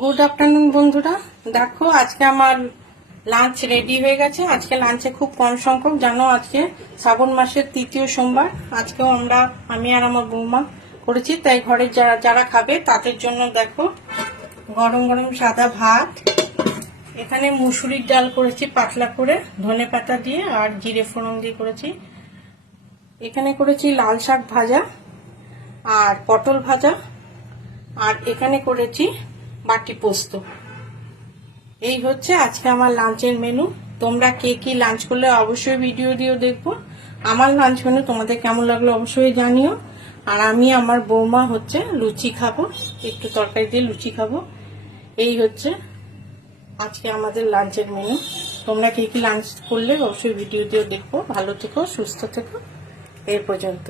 Good afternoon বন্ধুরা, দেখো আজকে আমার লাঞ্চ রেডি হয়ে গেছে। আজকে লাঞ্চে খুব কম সংখ্যক, জানো আজকে শ্রাবণ মাসের তৃতীয় সোমবার। আজকেও আমি আর আমার বৌমা করেছি, তাই ঘরের যারা যারা খাবে তাদের জন্য দেখো গরম গরম সাদা ভাত, এখানে মুসুরির ডাল করেছি পাতলা করে ধনে পাতা দিয়ে আর জিরে ফোড়ন দিয়ে করেছি। এখানে করেছি লাল শাক ভাজা আর পটল ভাজা, আর এখানে করেছি বাটি পোস্ত। এই হচ্ছে আজকে আমার লাঞ্চের মেনু। তোমরা কে কি লাঞ্চ করলে অবশ্যই ভিডিও দিও দেখবো। আমার লাঞ্চ মেনু তোমাদের কেমন লাগলো অবশ্যই জানিও। আর আমি আমার বৌমা হচ্ছে লুচি খাবো, একটু তরকারি দিয়ে লুচি খাবো। এই হচ্ছে আজকে আমাদের লাঞ্চের মেনু। তোমরা কে কি লাঞ্চ করলে অবশ্যই ভিডিও দিও দেখবো। ভালো থেকো, সুস্থ থেকো। এই পর্যন্ত।